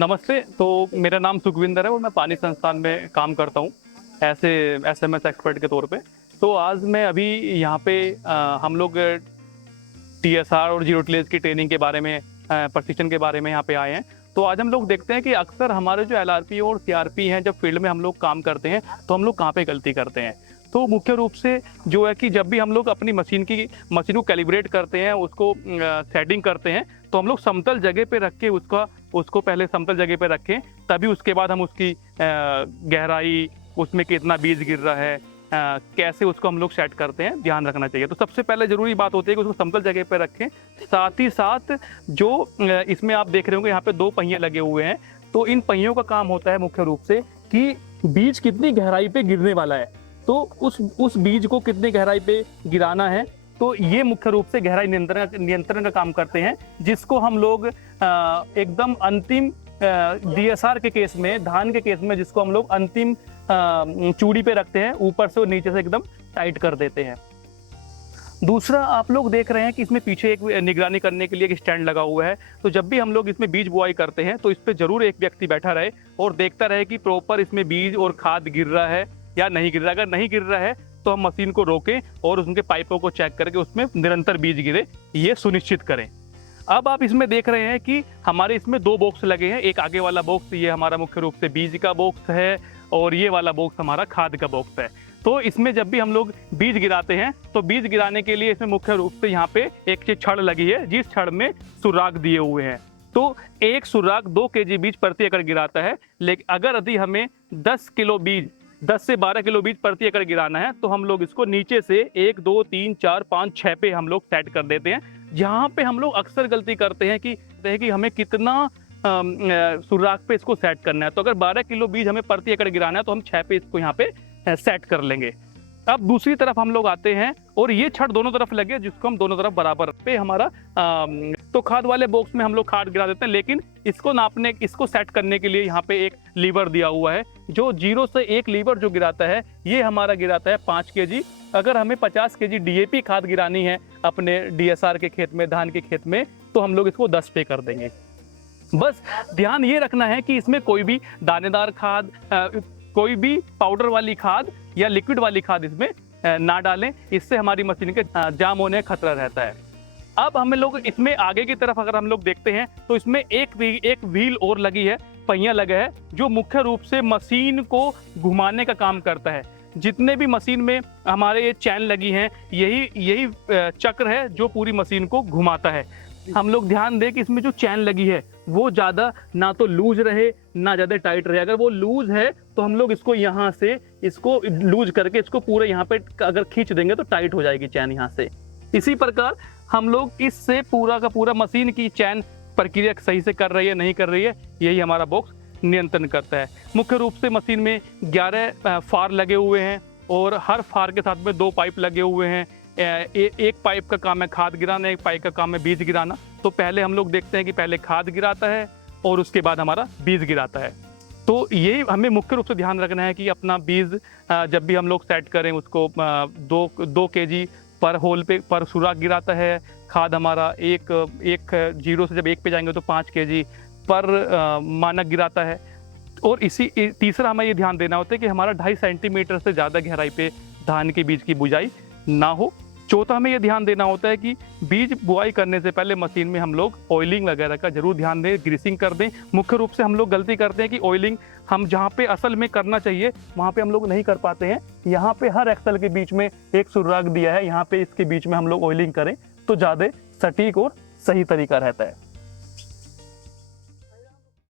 नमस्ते। तो मेरा नाम सुखविंदर है और मैं पानी संस्थान में काम करता हूँ ऐसे एसएमएस एक्सपर्ट के तौर पे। तो आज मैं अभी यहाँ पे हम लोग टीएसआर और जीरो टिलेज की ट्रेनिंग के बारे में प्रशिक्षण के बारे में यहाँ पे आए हैं। तो आज हम लोग देखते हैं कि अक्सर हमारे जो एलआरपी और सीआरपी हैं, जब फील्ड में हम लोग काम करते हैं तो हम लोग कहाँ पे गलती करते हैं। तो मुख्य रूप से जो है कि जब भी हम लोग अपनी मशीन को कैलिब्रेट करते हैं, उसको सेटिंग करते हैं, तो हम लोग समतल जगह पे रख के उसको पहले समतल जगह पे रखें, तभी उसके बाद हम उसकी गहराई, उसमें कितना बीज गिर रहा है, कैसे उसको हम लोग सेट करते हैं, ध्यान रखना चाहिए। तो सबसे पहले ज़रूरी बात होती है कि उसको समतल जगह पे रखें। साथ ही साथ जो इसमें आप देख रहे होंगे यहाँ पे 2 पहिए लगे हुए हैं, तो इन पहियों का काम होता है मुख्य रूप से कि बीज कितनी गहराई पे गिरने वाला है, तो उस बीज को कितनी गहराई पे गिराना है। तो ये मुख्य रूप से गहराई नियंत्रण का काम करते हैं, जिसको हम लोग एकदम अंतिम डीएसआर के केस में, धान के केस में, जिसको हम लोग अंतिम चूड़ी पे रखते हैं, ऊपर से और नीचे से एकदम टाइट कर देते हैं। दूसरा, आप लोग देख रहे हैं कि इसमें पीछे एक निगरानी करने के लिए एक स्टैंड लगा हुआ है। तो जब भी हम लोग इसमें बीज बुआई करते हैं तो इस पे जरूर एक व्यक्ति बैठा रहे और देखता रहे कि प्रॉपर इसमें बीज और खाद गिर रहा है या नहीं गिर रहा। अगर नहीं गिर रहा है तो हम मशीन को रोकें और उनके पाइपों को चेक करके उसमें निरंतर बीज गिरे, ये सुनिश्चित करें। अब आप इसमें देख रहे हैं कि हमारे इसमें 2 बॉक्स लगे हैं। एक आगे वाला बॉक्स ये हमारा मुख्य रूप से बीज का बॉक्स है और ये वाला बॉक्स हमारा खाद का बॉक्स है। तो इसमें जब भी हम लोग बीज गिराते हैं तो बीज गिराने के लिए इसमें मुख्य रूप से यहाँ पे एक छड़ लगी है, जिस छड़ में सुराग दिए हुए हैं। तो एक सुराग 2 केजी बीज प्रति एकड़ गिराता है। लेकिन अगर यदि हमें 10 से 12 किलो बीज प्रति एकड़ गिराना है तो हम लोग इसको नीचे से 1 2 3 4 5 6 पे हम लोग सेट कर देते हैं। जहाँ पे हम लोग अक्सर गलती करते हैं कि हमें कितना सुराग पे इसको सेट करना है। तो अगर 12 किलो बीज हमें प्रति एकड़ गिराना है तो हम 6 पे इसको यहाँ पे सेट कर लेंगे। अब दूसरी तरफ हम लोग आते हैं और ये छड़ दोनों तरफ लगे, जिसको हम दोनों तरफ बराबर पे हमारा तो खाद वाले बॉक्स में हम लोग खाद गिरा देते हैं। लेकिन इसको सेट करने के लिए यहाँ पे एक लीवर दिया हुआ है, जो 0 से 1 लीवर जो गिराता है, ये हमारा गिराता है 5 केजी। अगर हमें 50 केजी डीएपी खाद गिरानी है अपने डीएसआर के खेत में, धान के खेत में, तो हम लोग इसको 10 पे कर देंगे। बस ध्यान ये रखना है कि इसमें कोई भी दानेदार खाद, कोई भी पाउडर वाली खाद या लिक्विड वाली खाद इसमें ना डालें, इससे हमारी मशीन के जाम होने का खतरा रहता है। अब हम लोग इसमें आगे की तरफ अगर हम लोग देखते हैं तो इसमें एक व्हील और लगी है, पहिया लगा है, जो मुख्य रूप से मशीन को घुमाने का काम करता है। जितने भी मशीन में हमारे ये चैन लगी हैं, यही चक्र है जो पूरी मशीन को घुमाता है। हम लोग ध्यान दें कि इसमें जो चैन लगी है वो ज़्यादा ना तो लूज रहे ना ज़्यादा टाइट रहे। अगर वो लूज है तो हम लोग इसको यहाँ से इसको लूज करके इसको पूरे यहाँ पे अगर खींच देंगे तो टाइट हो जाएगी चैन यहाँ से। इसी प्रकार हम लोग इससे पूरा का पूरा मशीन की चैन प्रक्रिया सही से कर रही है नहीं कर रही है, यही हमारा बॉक्स नियंत्रण करता है। मुख्य रूप से मशीन में 11 फार लगे हुए हैं और हर फार के साथ में 2 पाइप लगे हुए हैं। एक पाइप का काम है खाद गिराना, एक पाइप का काम है बीज गिराना। तो पहले हम लोग देखते हैं कि पहले खाद गिराता है और उसके बाद हमारा बीज गिराता है। तो ये हमें मुख्य रूप से ध्यान रखना है कि अपना बीज जब भी हम लोग सेट करें उसको 2 केजी पर होल पे पर सुराग गिराता है। खाद हमारा एक 0 से जब 1 पे जाएंगे तो 5 केजी पर मानक गिराता है। और तीसरा हमें ये ध्यान देना होता है कि हमारा 2.5 सेंटीमीटर से ज़्यादा गहराई पे धान के बीज की बुआई ना हो। चौथा हमें यह ध्यान देना होता है कि बीज बुआई करने से पहले मशीन में हम लोग ऑयलिंग वगैरह का जरूर ध्यान दें, ग्रीसिंग कर दें। मुख्य रूप से हम लोग गलती करते हैं कि ऑयलिंग हम जहाँ पे असल में करना चाहिए वहाँ पे हम लोग नहीं कर पाते हैं। यहाँ पे हर एक्सल के बीच में एक सुराग दिया है, यहाँ पे इसके बीच में हम लोग ऑयलिंग करें तो ज़्यादा सटीक और सही तरीका रहता है।